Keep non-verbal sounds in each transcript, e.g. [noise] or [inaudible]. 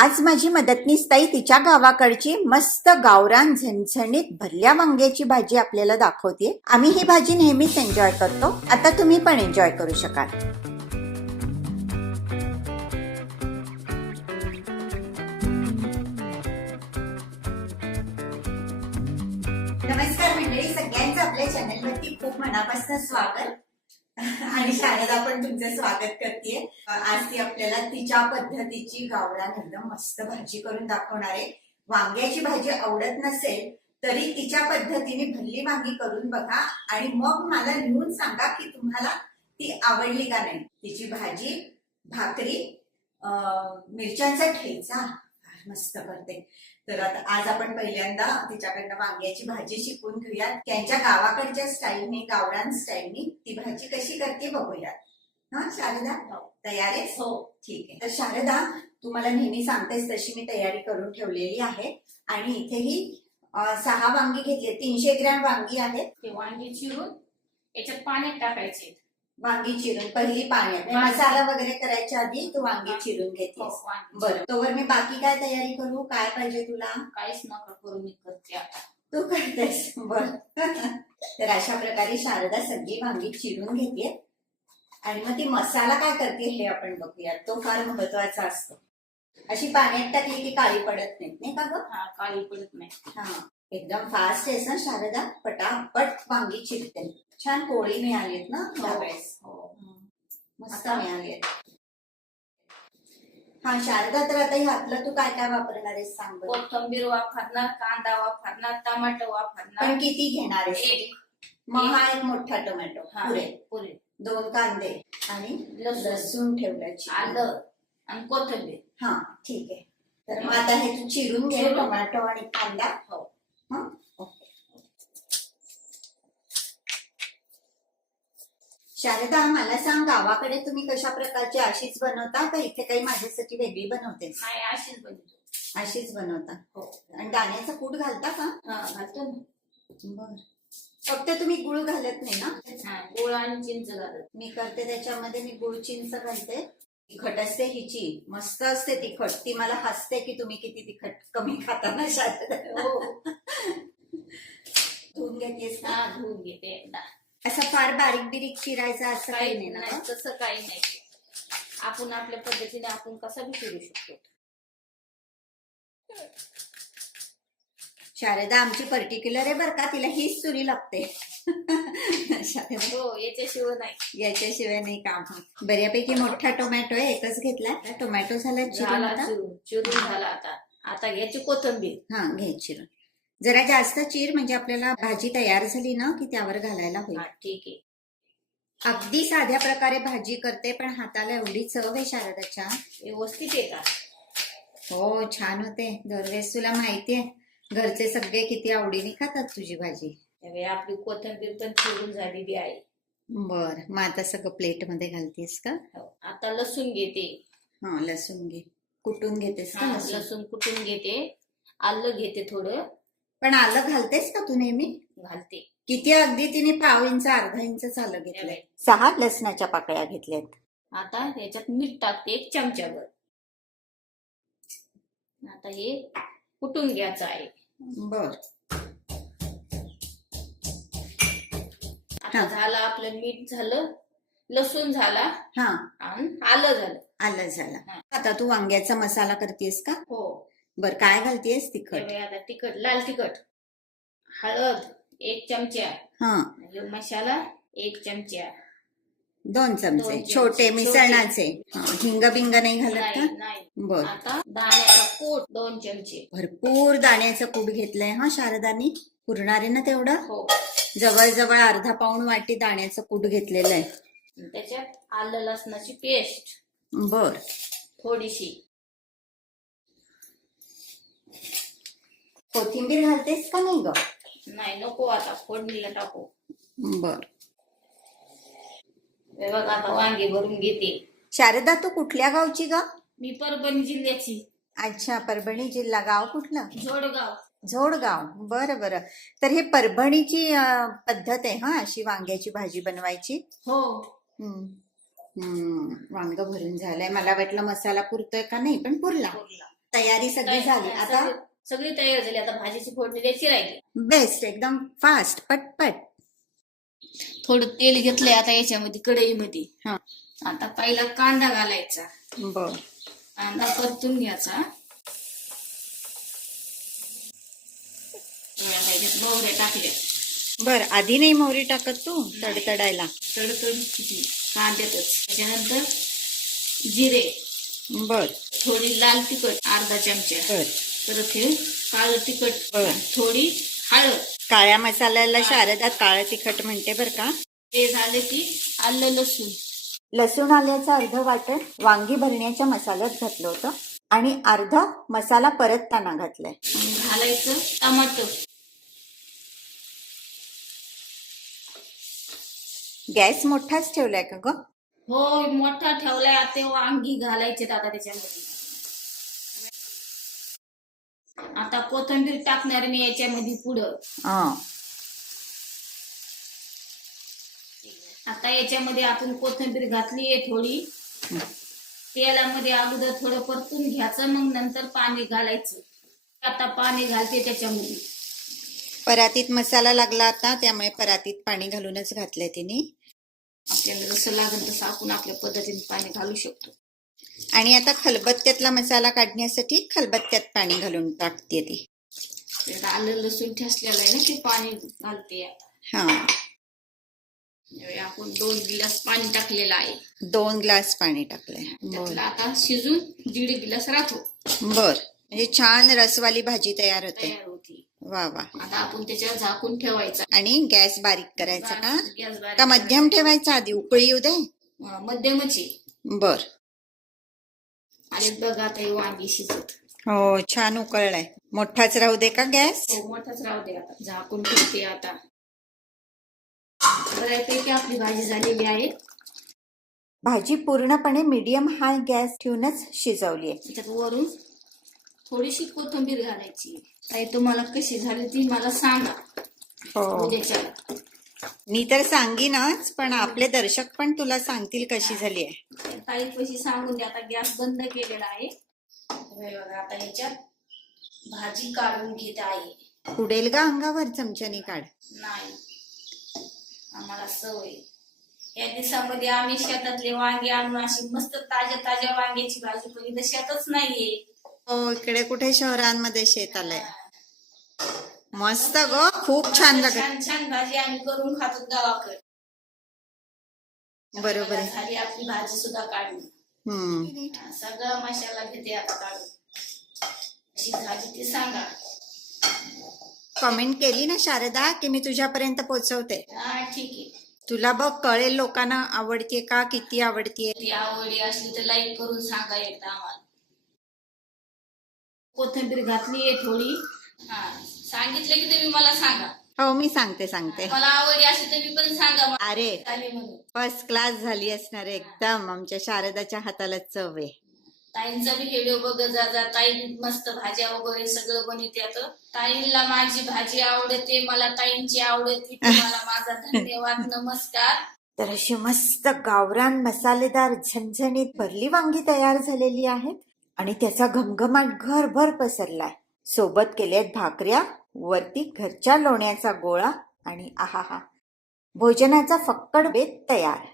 आज माझी मदतनीस ताई तिच्या गावाकडची मस्त गावरान झणझणीत भरल्या वांग्याची भाजी आपल्याला दाखवते. आम्ही ही भाजी नेहमीच एन्जॉय करतो. आता तुम्ही पण एन्जॉय करू शकाल. नमस्कार मंडळी सगळ्यांचं आपल्या चॅनलवरती खूप मनापासून स्वागत. आणि शारदा पण तुमचं स्वागत करते आज ती आपल्याला तिच्या पद्धतीची गावरान एकदम मस्त भाजी करून दाखवणार आहे. वांग्याची भाजी आवडत नसेल तरी तिच्या पद्धतीने भल्ली वांगी करून बघा. आणि मग मला लिहून सांगा की तुम्हाला ती आवडली का नाही. तिची भाजी भाकरी मिरच्यांचा ठेचा. मस्त करते. तर आता आज आपण पहिल्यांदा तिच्याकडनं वांग्याची भाजी शिकून घेऊयात. त्यांच्या गावाकडच्या स्टाईलने गावरान स्टाईलने ती भाजी कशी करते बघूयात. हा शारदा? तयार आहेस? हो. ठीक आहे. तर शारदा तू मला नेहमी सांगतेस तशी मी तयारी करून ठेवलेली आहे. आणि इथेही सहा वांगी घेतली तीनशे ग्रॅम वांगी आहेत. ते वांगी चिरून याच्यात पाण्यात टाकायचे. वांगी चिरून पहिली पाण्यात वांगी. मसाला वगैरे करायच्या आधी तू वांगी हा. चिरून हो, घेतलीस वांगी बरं. तोवर मी बाकी काय तयारी करू? काय पाहिजे तुला? काहीच नका करू मी करते आता. तू करतेस. बर. तर अशा प्रकारे शारदा सगळी वांगी चिरून घेते. आणि मग ती मसाला काय करते हे आपण बघूया तो फार महत्त्वाचा असतो. अशी पाण्यात टाकली की काळी पडत नाहीत नाही का ग? हा काळी पडत नाही हा. एकदम फास्ट आहेस ना शारदा. पटापट वांगी चिरते. छान पोळी मिळालीत ना? यावेळेस हो. मस्त? मिळाली हा शारदा तर आता ह्यातलं तू काय काय वापरणार आहेस सांग बरं. कोथंबीर वापरणार कांदा वापरणार टमाटो वापरणार. पण किती घेणार आहेस? एक. मग हा एक मोठा टोमॅटो हा पुरे. पुरे. दोन कांदे आणि लसूण. लसूण ठेवलं चिरून. आलं. आणि कोथंबीर. हा ठीक आहे. तर मग आता हे तू चिरून घे चिरून. टोमॅटो आणि कांदा. हो हा. शारदा मला सांग गावाकडे तुम्ही कशा प्रकारची अशीच बनवता? का इथे काही माझ्यासाठी वेगळी बनवते. नाही अशीच बनवतो. अशीच बनवता. हो. आणि दाण्याचं कूट घालता का? हा घालतो ना. बर. फक्त तुम्ही गुळ घालत नाही ना? हा गोळ आणि चिंच घालत. मी करते त्याच्यामध्ये मी गुळ चिंच घालते. तिखट असते हिची. मस्त असते तिखट. ती मला हसते की तुम्ही किती तिखट कमी खाता ना शारदा. हो. [laughs] धुवून घेतेस हा ना धुवून घेते एकदा. असं फार बारीक बिरीक चिरायचं असं काही नाही ना नाही तसं काही नाही. आपण आपल्या पद्धतीने आपण कसा बी करू शकतो. शारदा आमची पर्टिक्युलर आहे बरं का तिला हीच सुरी लागते. हो याच्याशिवाय नाही. याच्याशिवाय नाही काम. बऱ्यापैकी मोठा टोमॅटो आहे एकच घेतला. टोमॅटो झाला चिरून झाला आता? चिरून चिरून झाला आता. आता घ्यायची कोथंबीर. हा घे चिरून. जरा जास्त चिर म्हणजे आपल्याला भाजी तयार झाली ना की त्यावर घालायला होईल. ठीक आहे. अगदी साध्या प्रकारे भाजी करते पण हाताला एवढी चव आहे शारदाच्या. व्यवस्थित येतात. हो छान होते. दरवेळेस तुला माहितीये घरचे सगळे किती आवडीने खातात तुझी भाजी. त्यावेळी आपली कोथंबीर पण चिरून झालेली आहे. बर मग आता सगळं प्लेटमध्ये घालतेस का? हो, आता लसूण घेते. हा लसूण घे. कुटून घेतेस का हा, लसूण? लसूण कुटून घेते. आलं घेते थोडं. पण आलं घालतेस का तू नेहमी? घालते. किती अगदी तिने पाव इंच अर्धा इंच आलं घेतलंय. सहा लसणाच्या पाकळ्या घेतल्यात. आता याच्यात मीठ टाकते एक चमच्याभर आता हे कुटून घ्यायचं आहे. बर. आता. झालं आपलं मीठ झालं लसूण झाला हा. आणि आलं झालं. आलं झालं. हा. आता तू वांग्याचा मसाला करतेस का? हो. बर काय घालतेस तिखट? आता तिखट लाल तिखट. हळद एक चमचा. हा. हे मसाला एक चमचा. दोन चमचे दोन चमचे. छोटे मिसळणाचे हा, हिंग बिंग नाही घालत का? नाही. बर. आता दाण्याचा पोट दोन चमचे. भरपूर दाण्याचं कूट घेतलंय हा शारदानी? पुरणार आहे ना तेवढं? हो. जवळजवळ अर्धा पाऊण वाटी दाण्याचं कूट घेतलेलं आहे. त्याच्यात आलं लसणाची पेस्ट. बर. थोडीशी. कोथिंबीर घालतेस का नाही ग? नाही नको आता. फोडणीला टाकू. बर. हे बघ आता वांगे भरून घेते. शारदा तू कुठल्या गावची ग? मी परभणी जिल्ह्याची. अच्छा परभणी जिल्हा. गाव कुठलं? जोडगाव झोडगाव. बरं बरं. तर हे परभणीची अं, पद्धत आहे हा अशी वांग्याची भाजी बनवायची? हो. हम्म. हम्म, वांग भरून झालंय. मला वाटलं मसाला पुरतोय का नाही पण पुरला. बोलला. तयारी सगळी झाली. आता सगळी- तयार झाली. आता भाजीची फोडणी द्यायची राहिली. बेस्ट एकदम फास्ट पटपट. थोडं तेल घेतलंय आता याच्यामध्ये कढईमध्ये. हा. आता पहिला कांदा घालायचा. बर. कांदा परतून घ्यायचा. मोहऱ्या टाकल्या बर आधी नाही मोहरी टाकत तू? तडतडायला. तडतड किती? कांद्यातच. त्याच्यानंतर जिरे. बर. थोडी लाल तिखट अर्धा चमचा. बर. परत हे काळं तिखट. थोडी हळद. काळ्या मसाल्याला शारदा काळं तिखट म्हणते बर का? ते झालं की आलं लसूण. लसूण आल्याचं अर्ध वाटण वांगी भरण्याच्या मसाल्यात घातलं होतं आणि अर्ध मसाला परतताना घातलाय. आणि घालायचं टमाटर. गॅस मोठाच ठेवलाय का ग? हो मोठा ठेवलाय. आता ते वांगी घालायचे आता त्याच्यामध्ये. आता कोथिंबीर टाकणार मी याच्यामध्ये पुढं. हं. आता याच्यामध्ये आपण कोथिंबीर घातली आहे थोडी. तेलामध्ये अगोदर थोडं परतून घ्यायचं मग नंतर पाणी घालायचं. आता पाणी घालते त्याच्यामध्ये. परातीत मसाला लागला आता त्यामुळे परातीत पाणी घालूनच घातलंय तिने. आपल्याला जसं लागेल तसं आपण आपल्या पद्धतीने पाणी घालू शकतो. आणि आता खलबत्त्यातला मसाला काढण्यासाठी खलबत्त्यात पाणी घालून टाकते ती. आलं लसूण ठसलेलं आहे ना ते पाणी घालते हा. आपण दोन गिलास पाणी टाकलेलं आहे. दोन ग्लास पाणी टाकलंय. आता शिजून दीड गिलास राहतो. बर. म्हणजे छान रसवाली भाजी तयार होते. वा वा. आता आपण त्याच्यावर झाकून ठेवायचा. आणि गॅस बारीक करायचा का? का मध्यम ठेवायचा आधी? उकळी येऊ दे? मध्यमच बर. आणि बघा आता हे वांगी शिजत. हो छान उकळलाय. मोठाच राहू दे का गॅस? हो मोठाच राहू दे आता. झाकून ठेवते आता. बऱ्यापैकी आपली भाजी झालेली आहे. भाजी पूर्णपणे मीडियम हाय गॅस ठेवूनच शिजवली आहे. त्याच्यात वरून थोडीशी कोथिंबीर घालायची. ताई तुम्हाला कशी झाली ती मला सांगा. हो. मी तर सांगीनच पण आपले दर्शक पण तुला सांगतील कशी झाली आहे. ताई कशी सांगून द्या आता गॅस बंद केलेला आहे. बघा आता ह्याच्यात भाजी काढून घेत आहे. उडेल का अंगावर चमच्याने काढ? नाही. आम्हाला सवय. या दिवसामध्ये आम्ही शेतातले वांगे आणून अशी मस्त ताज्या ताज्या वांग्याची भाजी कधी तर शेतच नाहीये. हो इकडे कुठे शहरांमध्ये शेत आलंय. मस्त ग खूप छान लागत छान छान भाजी आम्ही करून खातो गावाकडे बरोबर आहे. झाली आपली भाजी सुद्धा काढली हम्म. हा, सगळं मसाला घेते आता काढून. अशी भाजी ती सांगा. कमेंट केली ना शारदा की मी तुझ्यापर्यंत पोहोचवते? हा ठीक आहे. तुला बघ कळेल लोकांना आवडतीये का किती आवडतीये. ती आवडली असली तर लाईक करून सांगा एकदा आम्हाला. कोथिंबीर घातली आहे थोडी. हा सांगितलं की तुम्ही मला सांगा. हो मी सांगते सांगते. मला आवडली असली तर मी पण सांगा मला. अरे म्हणून फर्स्ट क्लास झाली असणार आहे एकदम. आमच्या शारदाच्या हाताला चव आहे. ताईंचा बी व्हिडिओ बघत जा जा. ताई मस्त भाज्या वगैरे सगळं बनवते ताईंला माझी भाजी आवडते मला ताईंची आवडते. [laughs] तुम्हाला माझा धन्यवाद नमस्कार. तर अशी मस्त गावरान मसालेदार झणझणीत भरली वांगी तयार झालेली आहेत आणि त्याचा घमघमाट घरभर पसरलाय. सोबत केल्यात भाकऱ्या वरती घरच्या लोण्याचा गोळा आणि आहाहा भोजनाचा फक्कड बेत तयार.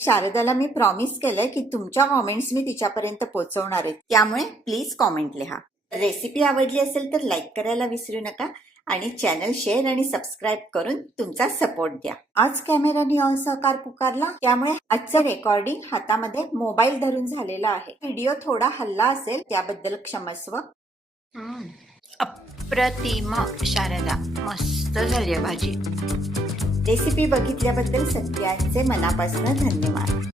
शारदाला मी प्रॉमिस केलंय की तुमच्या कॉमेंट्स मी तिच्यापर्यंत पोहोचवणार आहे. त्यामुळे प्लीज कॉमेंट लिहा. रेसिपी आवडली असेल तर लाईक करायला विसरू नका आणि चॅनल शेअर आणि सबस्क्राईब करून तुमचा सपोर्ट द्या. आज कॅमेराने असहकार पुकारला त्यामुळे आजचं रेकॉर्डिंग हातामध्ये मोबाईल धरून झालेला आहे. व्हिडिओ थोडा हल्ला असेल त्याबद्दल क्षमस्व. प्रतिमा शारदा मस्त झाली भाजी. रेसिपी बघितल्याबद्दल सगळ्यांचे मनापासून धन्यवाद.